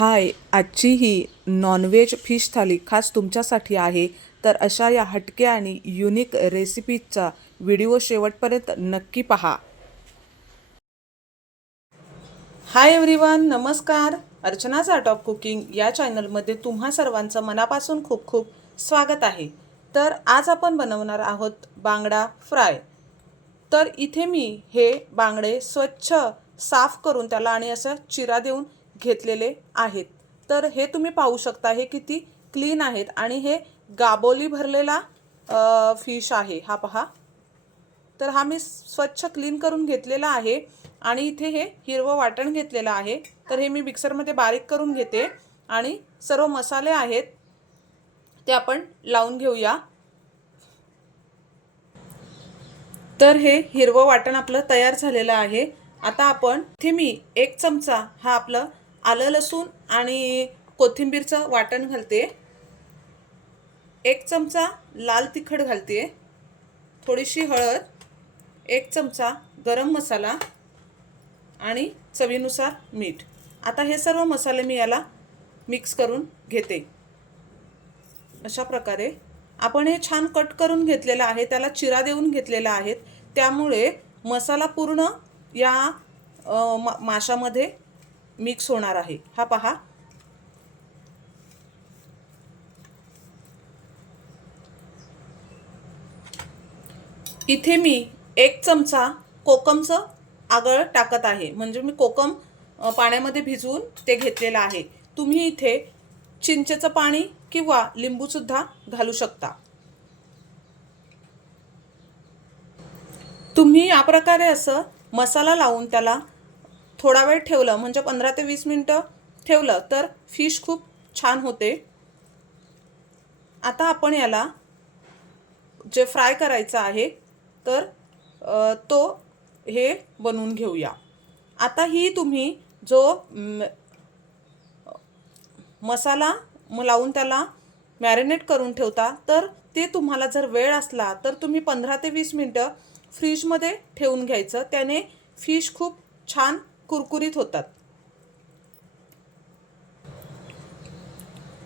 हाय आजची ही non veg fish थाली खास तुमच्यासाठी आहे. तर अशा या हटक्या आणि युनिक रेसिपीचा व्हिडिओ शेवटपर्यंत नक्की पहा. हाय एव्हरीवन नमस्कार. अर्चनाच आर्ट ऑफ कुकिंग या चॅनलमध्ये तुम्हा सर्वांचं मनापासून खूप खूप स्वागत आहे. तर आज आपण बनवणार आहोत बांगडा फ्राय. तर इथे मी हे बांगडे स्वच्छ साफ करून त्याला आणि असं चिरा देऊन घेतलेले आहेत. तर हे तुम्ही पाहू शकता हे किती क्लीन आहेत आणि हे गाबोली भरलेला फिश आहे. हा पहा. तर हा मी स्वच्छ क्लीन करून घेतलेला आहे आणि इथे हे हिरवं वाटण घेतलेलं आहे. तर हे मी मिक्सरमध्ये बारीक करून घेते आणि सर्व मसाले आहेत ते आपण लावून घेऊया. तर हे हिरवं वाटण आपलं तयार झालेलं आहे. आता आपण इथे मी एक चमचा हा आपलं आलं लसूण आणि कोथिंबीरचं वाटण घालते. एक चमचा लाल तिखट घालते. थोडीशी हळद एक चमचा गरम मसाला आणि चवीनुसार मीठ. आता हे सर्व मसाले मी याला मिक्स करून घेते. अशा प्रकारे आपण हे छान कट करून घेतलेलं आहे त्याला चिरा देऊन घेतलेला आहेत त्यामुळे मसाला पूर्ण या मा माशामध्ये मिक्स होणार आहे. हा पहा. इथे मी एक चमचा कोकमचं आगळ टाकत आहे. म्हणजे मी कोकम पाण्यामध्ये भिजवून ते घेतलेलं आहे. तुम्ही इथे चिंचेचं पाणी किंवा लिंबूसुद्धा घालू शकता. तुम्ही या प्रकारे असं मसाला लावून त्याला थोडा वेळ ठेवलं म्हणजे पंधरा ते वीस मिनटं ठेवलं तर फिश खूप छान होते. आता आपण याला जे फ्राय करायचं आहे तर तो हे बनवून घेऊया. आता ही तुम्ही जो मसाला लावून त्याला मॅरिनेट करून ठेवता तर ते तुम्हाला जर वेळ असला तर तुम्ही पंधरा ते वीस मिनटं फ्रीजमध्ये ठेवून घ्यायचं. त्याने फिश खूप छान कुरकुरीत होतात.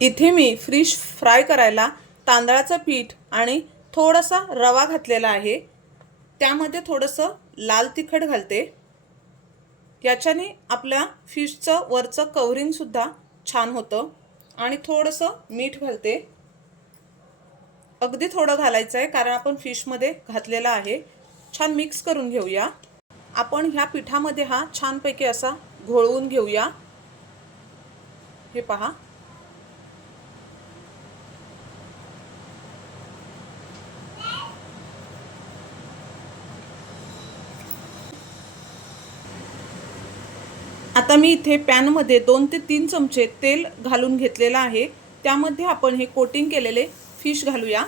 इथे मी फिश फ्राय करायला तांदळाचं पीठ आणि थोडासा रवा घातलेला आहे. त्यामध्ये थोडंसं लाल तिखट घालते. याच्याने आपल्या फिशचं वरचं कवरिंगसुद्धा छान होतं आणि थोडंसं मीठ घालते. अगदी थोडं घालायचं आहे कारण आपण फिशमध्ये घातलेलं आहे. छान मिक्स करून घेऊया. आपण ह्या पिठामध्ये हा छानपैकी असा घोळवून घेऊया. हे पहा. आता मी इथे पॅनमध्ये दोन ते तीन चमचे तेल घालून घेतलेलं आहे. त्यामध्ये आपण हे कोटिंग केलेले फिश घालूया.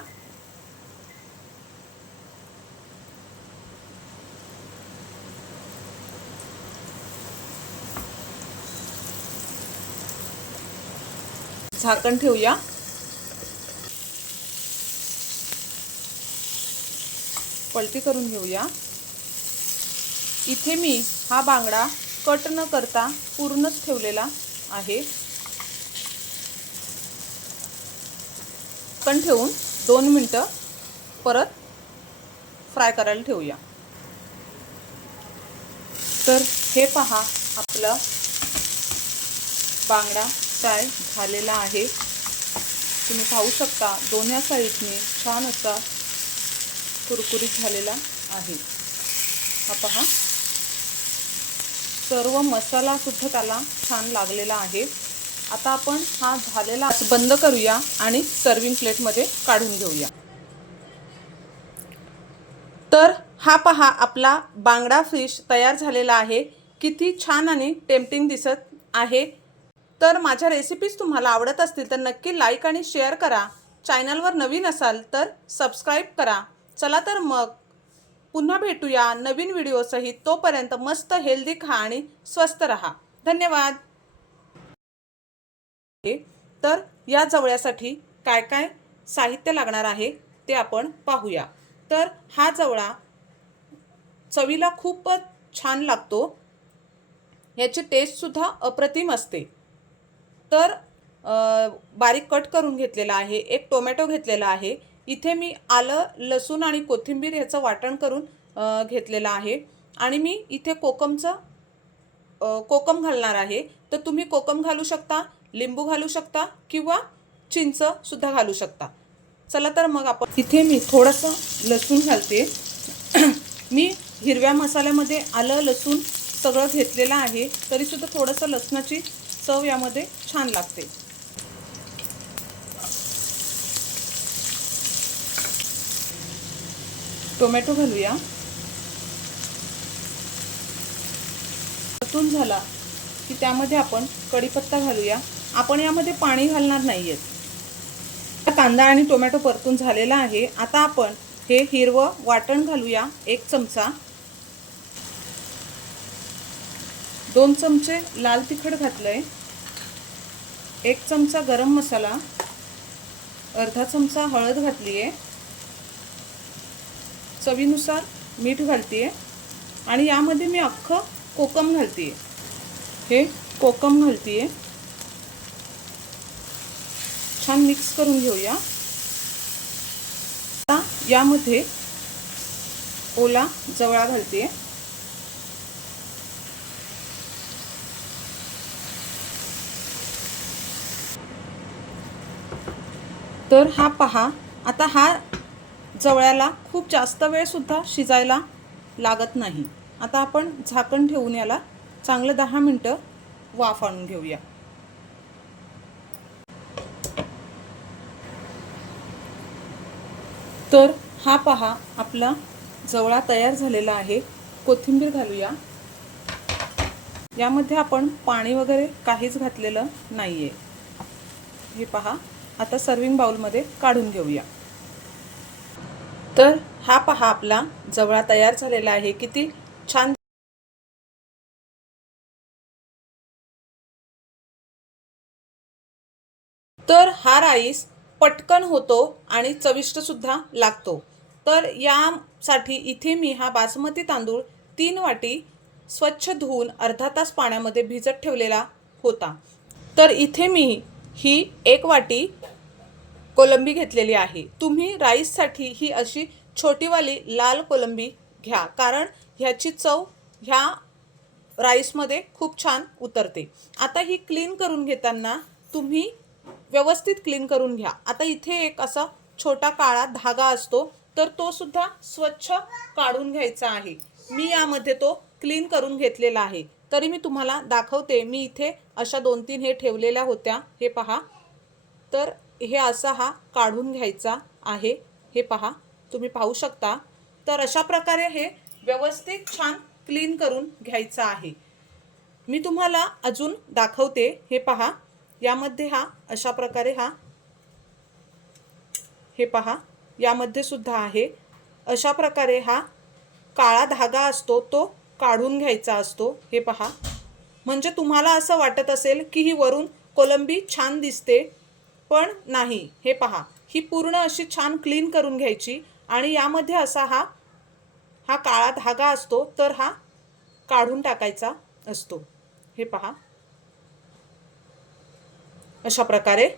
झाकण ठेवूया. पलटी करून घेऊया. इथे मी हा बांगडा कट न करता पूर्णच ठेवलेला आहे. पण ठेवून दोन मिनटं परत फ्राय करायला ठेवूया. तर हे पहा आपलं बांगडा. फ्राय झालेला आहे. तुम्ही पाहू शकता. दोन्ही साईडने छान असा कुरकुरीत झालेला आहे. हा पहा. सर्व मसाला सुद्धा त्याला छान लागलेला आहे. आता आपण हा झालेला बंद करूया आणि सर्विंग प्लेटमध्ये काढून घेऊया. तर हा पहा आपला बांगडा फिश तयार झालेला आहे. किती छान आणि टेम्पटिंग दिसत आहे. तर माझ्या रेसिपीज तुम्हाला आवडत असतील तर नक्की लाईक आणि शेअर करा. चॅनलवर नवीन असाल तर सबस्क्राईब करा. चला तर मग पुन्हा भेटूया नवीन व्हिडिओसहित तोपर्यंत मस्त हेल्दी खा आणि स्वस्त रहा. धन्यवाद. तर या जवळ्यासाठी काय काय साहित्य लागणार आहे ते आपण पाहूया. तर हा जवळा चवीला खूपच छान लागतो. याची टेस्टसुद्धा अप्रतिम असते. तर बारीक कट करून घेतलेला आहे एक टोमॅटो घेतलेला आहे. इथे मी आलं लसूण आणि कोथिंबीर ह्याचं वाटण करून घेतलेलं आहे. आणि मी इथे कोकमचं कोकम घालणार आहे. तर तुम्ही कोकम घालू शकता लिंबू घालू शकता किंवा चिंचसुद्धा घालू शकता. चला तर मग आपण इथे मी थोडंसं लसूण घालते. मी हिरव्या मसाल्यामध्ये आलं लसूण सगळं घेतलेलं आहे. तरीसुद्धा थोडंसं लसणाची चव यामध्ये छान लागते. टोमॅटो घालूया. परतून झाला की त्यामध्ये आपण कढीपत्ता घालूया. आपण यामध्ये पाणी घालणार नाही आहेत कांदा आणि टोमॅटो परतून झालेला आहे. आता आपण हे हिरवं वाटण घालूया एक चमचा. दोन चमचे लाल तिखट घातलं आहे एक चमचा गरम मसाला. अर्धा चमचा हळद घातली आहे चवीनुसार मीठ घालते आणि यामध्ये मी अख्खं कोकम घालते हे कोकम घालते छान मिक्स करून घेऊया. आता यामध्ये ओला जवळा घालते तर हा पहा आता हा जवळ्याला खूप जास्त वेळसुद्धा शिजायला लागत नाही. आता आपण झाकण ठेवून याला चांगलं दहा मिनटं वाफ आणून घेऊया. तर हा पहा आपला जवळा तयार झालेला आहे. कोथिंबीर घालूया. यामध्ये आपण पाणी वगैरे काहीच घातलेलं नाही आहे हे पहा. आता सर्विंग बाउलमध्ये काढून घेऊया. तर हा पहा आपला जवळा तयार झालेला आहे. किती छान तर हा राईस पटकन होतो आणि चविष्ट सुद्धा लागतो. तर यासाठी इथे मी हा बासमती तांदूळ तीन वाटी स्वच्छ धुवून अर्धा तास पाण्यामध्ये भिजत ठेवलेला होता. तर इथे मी ही एक वाटी कोलंबी घेतलेली आहे. तुम्ही राईससाठी ही अशी छोटीवाली लाल कोलंबी घ्या कारण ह्याची चव ह्या राईसमध्ये खूप छान उतरते. आता ही क्लीन करून घेताना तुम्ही व्यवस्थित क्लीन करून घ्या. आता इथे एक असा छोटा काळा धागा असतो तर तो सुद्धा स्वच्छ काढून घ्यायचा आहे. मी यामध्ये तो क्लीन करून घेतलेला आहे. तरी मी तुम्हाला दाखवते. मी इथे अशा दोन तीन हे ठेवलेल्या होत्या. हे पहा. तर हे असा हा काढून घ्यायचा आहे. हे पहा. तुम्ही पाहू शकता. तर अशा प्रकारे हे व्यवस्थित छान क्लीन करून घ्यायचं आहे. मी तुम्हाला अजून दाखवते. हे पहा. यामध्ये हा अशा प्रकारे हा. हे पहा. यामध्ये सुद्धा आहे. अशा प्रकारे हा काळा धागा असतो तो काढून घ्यायचा असतो. हे पहा. म्हणजे तुम्हाला असं वाटत असेल की ही वरून कोलंबी छान दिसते पण नाही. हे पहा. ही पूर्ण अशी छान क्लीन करून घ्यायची आणि यामध्ये असा हा हा काळा धागा असतो तर हा काढून टाकायचा असतो. हे पहा. अशा प्रकारे.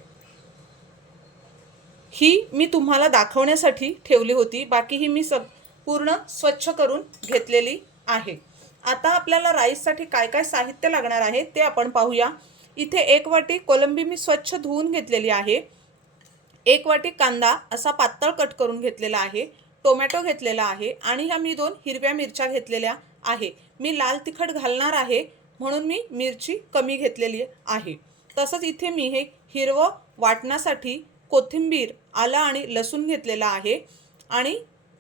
ही मी तुम्हाला दाखवण्यासाठी ठेवली होती. बाकी ही मी सब पूर्ण स्वच्छ करून घेतलेली आहे. आता आपल्याला राईससाठी काय काय साहित्य लागणार आहे ते आपण पाहूया. इथे एक वाटी कोलंबी मी स्वच्छ धुवून घेतलेली आहे. एक वाटी कांदा असा पातळ कट करून घेतलेला आहे. टोमॅटो घेतलेला आहे आणि ह्या मी दोन हिरव्या मिरच्या घेतलेल्या आहे. मी लाल तिखट घालणार आहे म्हणून मी मिरची कमी घेतलेली आहे. तसंच इथे मी हे हिरवं वाटण्यासाठी कोथिंबीर आलं आणि लसूण घेतलेला आहे. आणि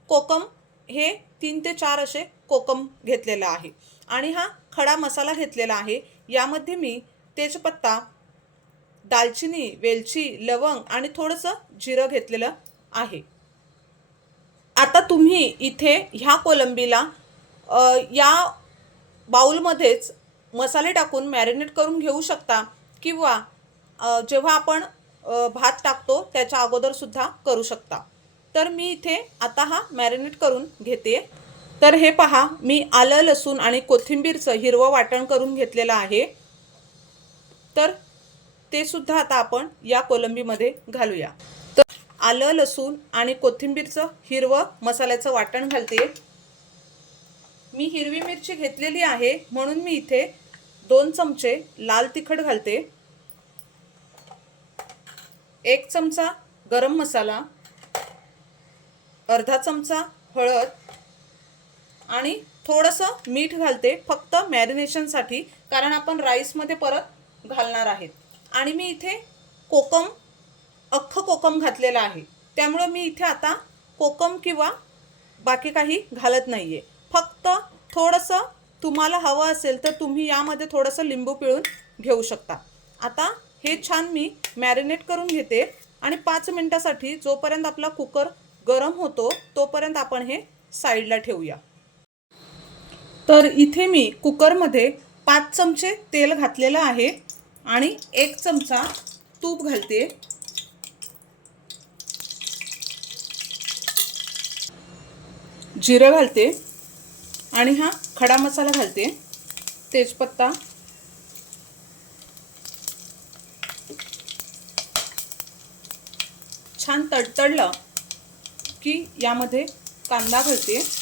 कोकम हे तीन ते चार असे कोकम घेतलेला आहे. आणि हा खडा मसाला घेतलेला आहे. यामध्ये मी तेजपत्ता दालचिनी वेलची लवंग आणि थोडंसं जिरं घेतलेलं आहे. आता तुम्ही इथे ह्या कोलंबीला या बाउलमध्येच मसाले टाकून मॅरिनेट करून घेऊ शकता किंवा जेव्हा आपण भात टाकतो त्याच्या अगोदरसुद्धा करू शकता. तर मी इथे आता हा मॅरिनेट करून घेते. तर हे पहा मी आलं लसूण आणि कोथिंबीरचं हिरवं वाटण करून घेतलेलं आहे. तर ते सुद्धा आता आपण या कोलंबीमध्ये घालूया. तर आलं लसूण आणि कोथिंबीरचं हिरवं मसाल्याचं वाटण घालते मी हिरवी मिरची घेतलेली आहे म्हणून मी इथे दोन चमचे लाल तिखट घालते. एक चमचा गरम मसाला अर्धा चमचा हळद आणि थोडंसं मीठ घालते फक्त मॅरिनेशनसाठी कारण आपण राईसमध्ये परत घालणार आहेत. आणि मी इथे कोकम अख्खं कोकम घातलेलं आहे. त्यामुळं मी इथे आता कोकम किंवा बाकी काही घालत नाही आहे फक्त थोडंसं तुम्हाला हवं असेल तर तुम्ही यामध्ये थोडंसं लिंबू पिळून घेऊ शकता. आता हे छान मी मॅरिनेट करून घेते आणि पाच मिनटासाठी जोपर्यंत आपला कुकर गरम होतो तोपर्यंत आपण हे साईडला ठेवूया. तर इथे मी कुकरमध्ये पाच चमचे तेल घातलेलं आहे आणि एक चमचा तूप घालते. जिरं घालते आणि हा खडा मसाला घालते. तेजपत्ता. छान तडतडलं की यामध्ये कांदा घालते.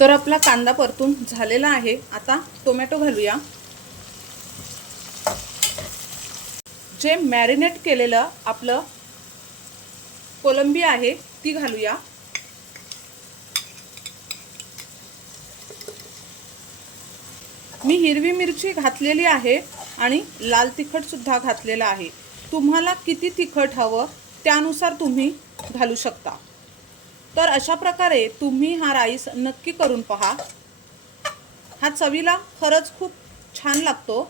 तर आपला कांदा परतून झालेला आहे. आता टोमॅटो घालूया. जे मॅरिनेट केलेलं आपलं कोलंबी आहे ती घालूया. मी हिरवी मिरची घातलेली आहे आणि लाल तिखटसुद्धा घातलेलं आहे. तुम्हाला किती तिखट हवं त्यानुसार तुम्ही घालू शकता. तर अशा प्रकारे तुम्ही हा राईस नक्की करून पहा. हा चवीला खरंच खूप छान लागतो.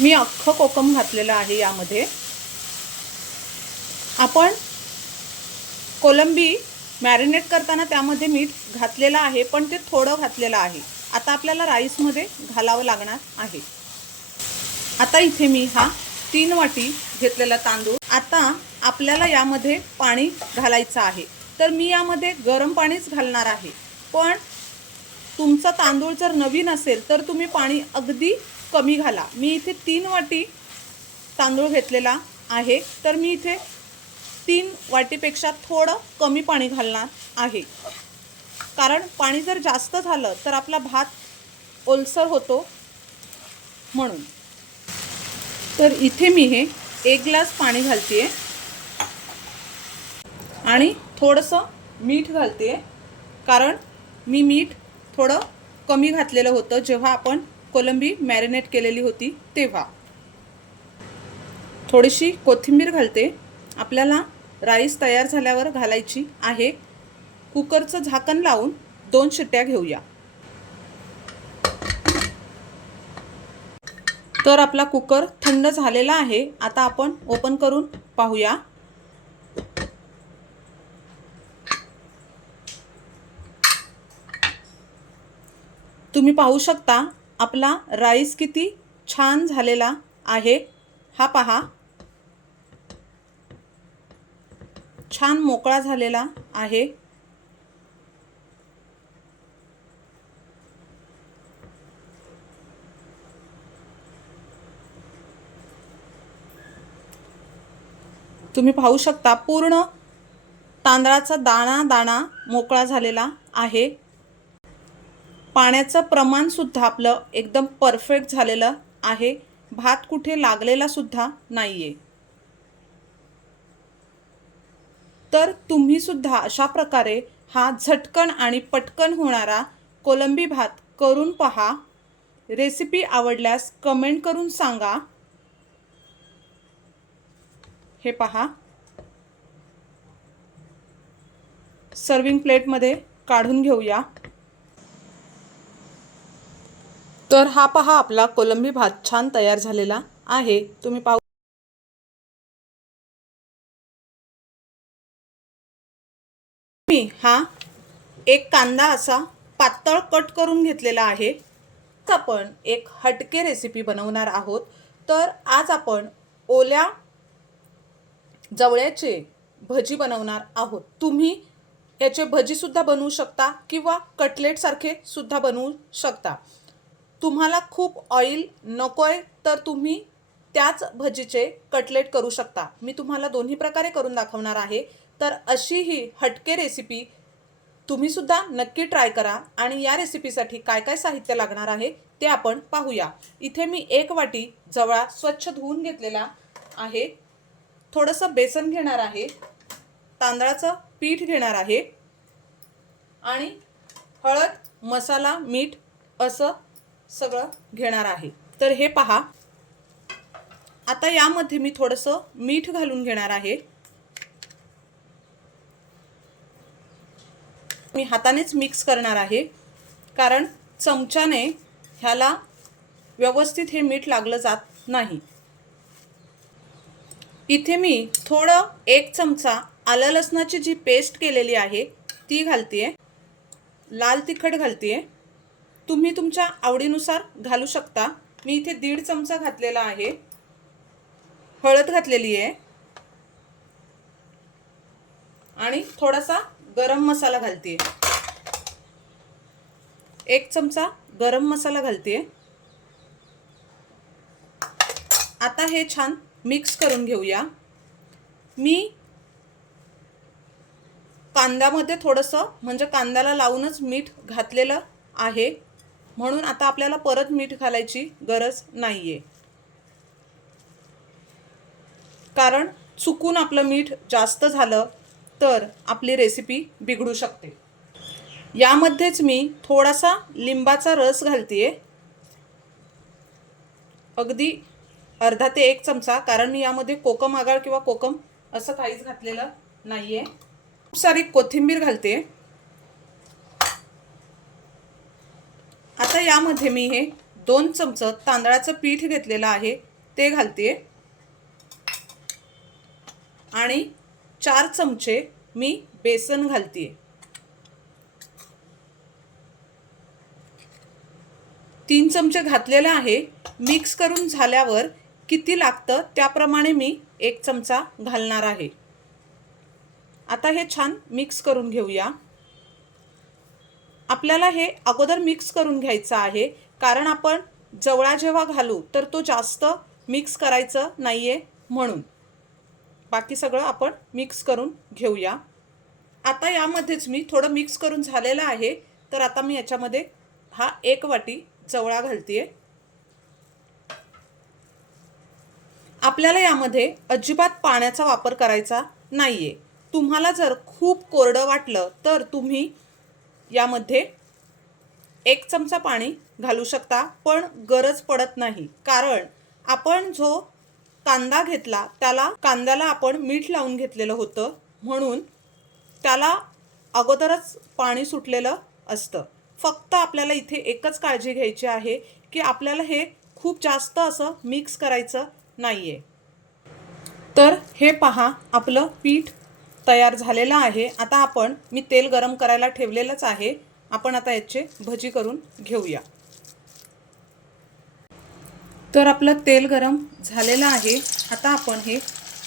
मी अख्खं कोकम घातलेलं आहे यामध्ये. आपण कोलंबी मॅरिनेट करताना त्यामध्ये मीठ घातलेलं आहे पण ते थोडं घातलेलं आहे. आता आपल्याला राईसमध्ये घालावं लागणार आहे. आता इथे मी हा तीन वाटी घेतलेला तांदूळ. आता आपल्याला यामध्ये पाणी घालायचं आहे. तर मी यामध्ये गरम पाणीच घालणार आहे. पण तुमचा तांदूळ जर नवीन असेल तर तुम्ही पाणी अगदी कमी घाला. मी इथे तीन वाटी तांदूळ घेतलेला आहे. तर मी इथे तीन वाटीपेक्षा थोडं कमी पाणी घालणार आहे. कारण पाणी जर जास्त झालं तर आपला भात ओलसर होतो म्हणून. तर इथे मी हे एक ग्लास पाणी घालते आणि थोडंसं मीठ घालते कारण मी मीठ थोडं कमी घातलेलं होतं जेव्हा आपण कोलंबी मॅरिनेट केलेली होती तेव्हा. थोडीशी कोथिंबीर घालते. आपल्याला राईस तयार झाल्यावर घालायची आहे. कुकरचं झाकण लावून दोन शिट्ट्या घेऊया. तर आपला कुकर थंड झालेला आहे. आता आपण ओपन करून पाहूया. तुम्ही पाहू शकता आपला राईस किती छान झालेला आहे. हा पहा. छान मोकळा झालेला आहे. तुम्ही पाहू शकता पूर्ण तांदळाचा दाणा दाणा मोकळा झालेला आहे. पाण्याचं प्रमाणसुद्धा आपलं एकदम परफेक्ट झालेलं आहे. भात कुठे लागलेला सुद्धा आहे तर तुम्हीसुद्धा अशा प्रकारे हा झटकन आणि पटकन होणारा कोलंबी भात करून पहा. रेसिपी आवडल्यास कमेंट करून सांगा. हे पहा. सर्विंग प्लेटमध्ये काढून घेऊया. तर हा पहा आपला कोलंबी भात छान तयार झालेला आहे. तुम्ही पाहू मी हा एक कांदा असा पातळ कट करून घेतलेला आहे. आपण एक हटके रेसिपी बनवणार आहोत. तर आज आपण ओल्या जवळ्याचे भजी बनवणार आहोत. तुम्ही याचे भजीसुद्धा बनवू शकता किंवा कटलेटसारखे सुद्धा बनवू शकता. तुम्हाला खूप ऑइल नको आहे तर तुम्ही त्याच भजीचे कटलेट करू शकता. मी तुम्हाला दोन्ही प्रकारे करून दाखवणार आहे. तर अशी ही हटके रेसिपी तुम्हीसुद्धा नक्की ट्राय करा आणि या रेसिपीसाठी काय काय साहित्य लागणार आहे ते आपण पाहूया. इथे मी एक वाटी जवळा स्वच्छ धुवून घेतलेला आहे. थोडंसं बेसन घेणार आहे. तांदळाचं पीठ घेणार आहे. आणि हळद मसाला मीठ असं सगळं घेणार आहे. तर हे पहा. आता यामध्ये मी थोडंसं मीठ घालून घेणार आहे. मी हातानेच मिक्स करणार आहे. कारण चमच्याने ह्याला व्यवस्थित हे मीठ लागलं जात नाही. इथे मी थोडं एक चमचा आलं लसणाची जी पेस्ट केलेली आहे ती घालतीये. लाल तिखट घालतीये. तुम्ही तुमच्या आवडीनुसार घालू शकता. मी इथे दीड चमचा घातलेला आहे. हळद घातलेली आहे. आणि थोडासा गरम मसाला घालते एक चमचा गरम मसाला घालते आता हे छान मिक्स करून घेऊया. मी कांद्यामध्ये थोडंसं म्हणजे कांद्याला लावूनच मीठ घातलेलं आहे. म्हणून आता आपल्याला परत मीठ घालायची गरज नाही आहे कारण चुकून आपलं मीठ जास्त झालं तर आपली रेसिपी बिघडू शकते. यामध्येच मी थोडासा लिंबाचा रस घालते अगदी अर्धा ते एक चमचा कारण मी यामध्ये कोकम आगाळ किंवा कोकम असं काहीच घातलेलं नाही आहे खूप सारी कोथिंबीर घालते. आता यामध्ये मी हे दोन चमचं तांदळाचं पीठ घेतलेलं आहे ते घालते. आणि चार चमचे मी बेसन घालते. तीन चमचे घातलेलं आहे मिक्स करून झाल्यावर किती लागतं त्याप्रमाणे मी एक चमचा घालणार आहे. आता हे छान मिक्स करून घेऊया. आपल्याला हे अगोदर मिक्स करून घ्यायचं आहे कारण आपण जवळा जेव्हा घालू तर तो जास्त मिक्स करायचं नाही आहे म्हणून. बाकी सगळं आपण मिक्स करून घेऊया. आता यामध्येच मी थोडं मिक्स करून झालेलं आहे तर आता मी याच्यामध्ये हा एक वाटी जवळा घालते आहे आपल्याला यामध्ये अजिबात पाण्याचा वापर करायचा नाही आहे तुम्हाला जर खूप कोरडं वाटलं तर तुम्ही यामध्ये एक चमचा पाणी घालू शकता पण गरज पडत नाही. कारण आपण जो कांदा घेतला त्याला कांद्याला आपण मीठ लावून घेतलेलं होतं म्हणून त्याला अगोदरच पाणी सुटलेलं असतं. फक्त आपल्याला इथे एकच काळजी घ्यायची आहे की आपल्याला हे खूप जास्त असं मिक्स करायचं नाही आहे तर हे पहा आपलं पीठ तयार झालेलं आहे. आता आपण मी तेल गरम करायला ठेवलेलंच आहे. आपण आता याचे भजी करून घेऊया. तर आपलं तेल गरम झालेलं आहे. आता आपण हे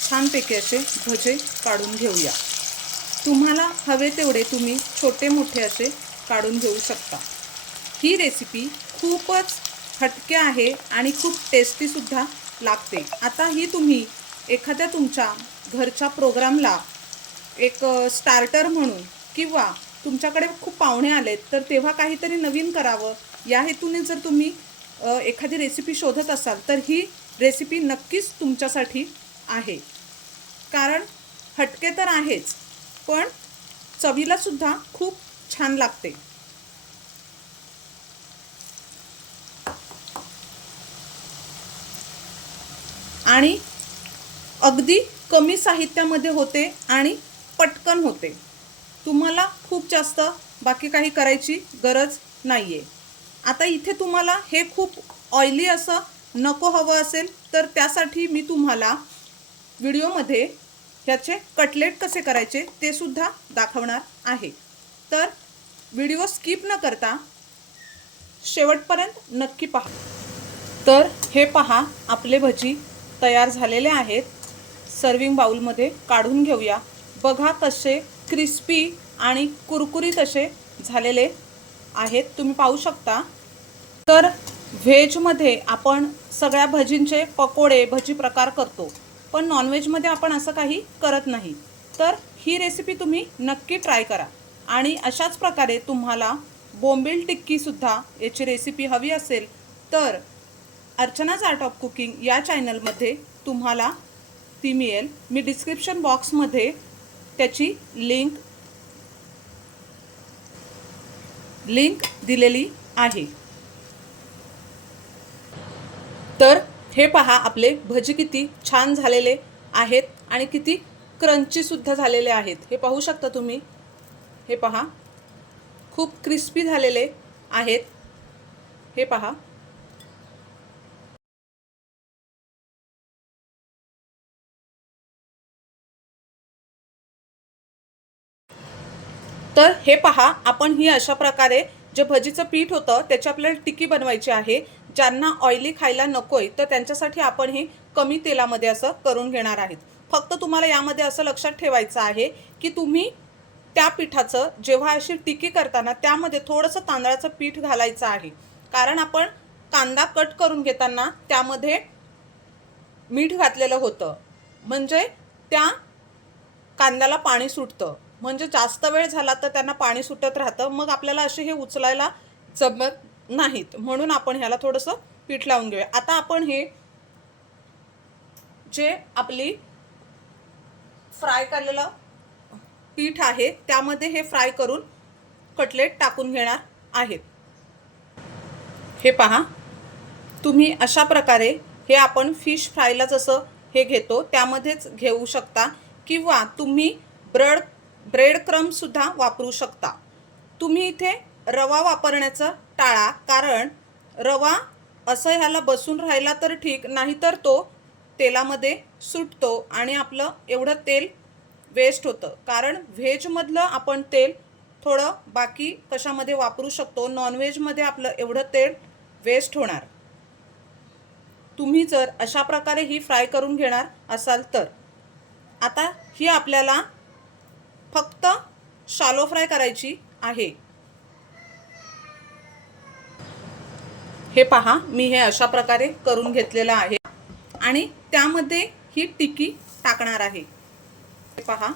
छानपैकी असे भजे काढून घेऊया. तुम्हाला हवे तेवढे तुम्ही छोटे मोठे असे काढून घेऊ शकता. ही रेसिपी खूपच हटके आहे आणि खूप टेस्टीसुद्धा लागते. आता ही तुम्ही एखाद्या तुमच्या घरच्या प्रोग्रामला एक स्टार्टर म्हणून किंवा तुमच्याकडे खूप पाहुणे आलेत तर तेव्हा काहीतरी नवीन करावं. या हेतूने जर तुम्ही एखादी रेसिपी शोधत असाल तर ही रेसिपी नक्कीच तुमच्यासाठी आहे. कारण हटके तर आहेच पण चवीलासुद्धा खूप छान लागते. आणि अगदी कमी साहित्यामध्ये होते आणि पटकन होते. तुम्हाला खूप जास्त बाकी काही करायची गरज नाही आहे आता इथे तुम्हाला हे खूप ऑइली असं नको हवं असेल तर त्यासाठी मी तुम्हाला व्हिडिओमध्ये ह्याचे कटलेट कसे करायचे ते सुद्धा दाखवणार आहे. तर व्हिडिओ स्किप न करता शेवटपर्यंत नक्की पहा. तर हे पहा आपले भजी. तयार झालेले आहेत. सर्विंग बाउलमध्ये काढून घेऊया. बघा कसे क्रिस्पी आणि कुरकुरीत असे झालेले आहेत. तुम्ही पाहू शकता. तर व्हेजमध्ये आपण सगळ्या भजींचे पकोडे भजी प्रकार करतो. पण नॉनव्हेजमध्ये आपण असं काही करत नाही. तर ही रेसिपी तुम्ही नक्की ट्राय करा. आणि अशाच प्रकारे तुम्हाला बोंबील टिक्कीसुद्धा याची रेसिपी हवी असेल तर अर्चनाज आर्ट ऑफ कुकिंग या चॅनलमध्ये तुम्हाला ती मिळेल. मी डिस्क्रिप्शन बॉक्समध्ये त्याची लिंक लिंक दिलेली आहे. तर हे पहा आपले भजी किती छान झालेले आहेत आणि किती क्रंचीसुद्धा झालेले आहेत. हे पाहू शकता तुम्ही. हे पहा. खूप क्रिस्पी झालेले आहेत. हे पहा. तर हे पहा आपण ही अशा प्रकारे जे भजीचं पीठ होतं त्याची आपल्याला टिकी बनवायची आहे. ज्यांना ऑइली खायला नकोय तर त्यांच्यासाठी आपण हे कमी तेलामध्ये असं करून घेणार आहेत. फक्त तुम्हाला यामध्ये असं लक्षात ठेवायचं आहे की तुम्ही त्या पिठाचं जेव्हा अशी टिकी करताना त्यामध्ये थोडंसं तांदळाचं पीठ घालायचं आहे. कारण आपण कांदा कट करून घेताना त्यामध्ये मीठ घातलेलं होतं. म्हणजे त्या कांद्याला पाणी सुटतं. म्हणजे जास्त वेळ झाला तर त्यांना पाणी सुटत राहतं मग आपल्याला असे हे उचलायला जमत नाहीत. म्हणून आपण ह्याला थोडंसं पीठ लावून घेऊया. आता आपण हे जे आपली फ्राय केलेलं पीठ आहे त्यामध्ये हे फ्राय करून कटलेट टाकून घेणार आहेत. हे पहा तुम्ही अशा प्रकारे हे आपण फिश फ्रायला जसं हे घेतो त्यामध्येच घेऊ शकता. किंवा तुम्ही ब्रेड ब्रेड क्रमसुद्धा वापरू शकता. तुम्ही इथे रवा वापरण्याचं टाळा कारण रवा असं ह्याला बसून राहिला तर ठीक नाहीतर तो तेलामध्ये सुटतो आणि आपलं एवढं तेल वेस्ट होतं. कारण व्हेजमधलं आपण तेल थोडं बाकी कशामध्ये वापरू शकतो? नॉनव्हेजमध्ये आपलं एवढं तेल वेस्ट होणार. तुम्ही जर अशा प्रकारे ही फ्राय करून घेणार असाल तर. आता ही आपल्याला फक्त शालो फ्राय करायची आहे. हे पहा मी हे अशा प्रकारे करून घेतलेलं आहे. आणि त्यामध्ये ही टिकी टाकणार आहे. हे पहा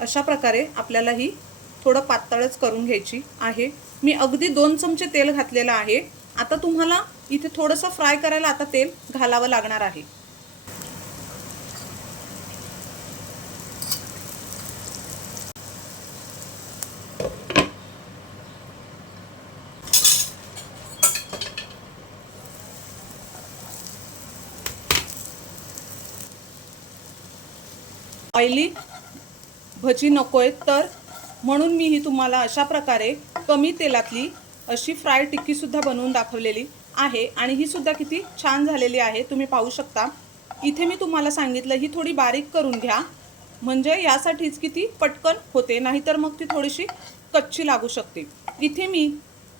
अशा प्रकारे आपल्याला ही थोडं पातळच करून घ्यायची आहे. मी अगदी दोन चमचे तेल घातलेलं आहे. आता तुम्हाला इथे थोडंसं फ्राय करायला आता तेल घालावं लागणार आहे. ऑइली भजी नको आहेत तर म्हणून मी ही तुम्हाला अशा प्रकारे कमी तेलातली अशी फ्राय टिक्कीसुद्धा बनवून दाखवलेली आहे. आणि ही सुद्धा किती छान झालेली आहे. तुम्ही पाहू शकता. इथे मी तुम्हाला सांगितलं ही थोडी बारीक करून घ्या. म्हणजे यासाठीच किती पटकन होते नाहीतर मग ती थोडीशी कच्ची लागू शकते. इथे मी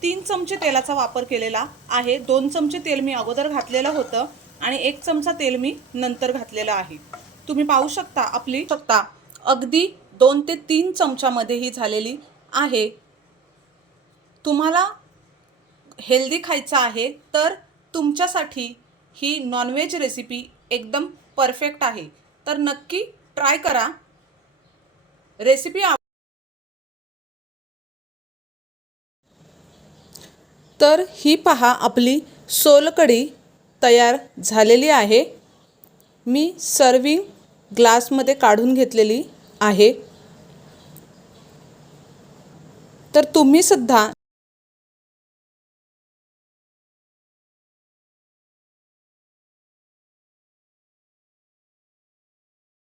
तीन चमचे तेलाचा वापर केलेला आहे. दोन चमचे तेल मी अगोदर घातलेलं होतं आणि एक चमचा तेल मी नंतर घातलेलं आहे. तुम्ही पाहू शकता आपली शकता अगदी दोन ते तीन चमच्यामध्ये ही झालेली आहे. तुम्हाला हेल्दी खायचं आहे तर तुमच्यासाठी ही नॉनव्हेज रेसिपी एकदम परफेक्ट आहे. तर नक्की ट्राय करा. रेसिपी तर ही पहा आपली सोलकढी तयार झालेली आहे. मी सर्विंग ग्लासमध्ये काढून घेतलेली आहे. तर तुम्हीसुद्धा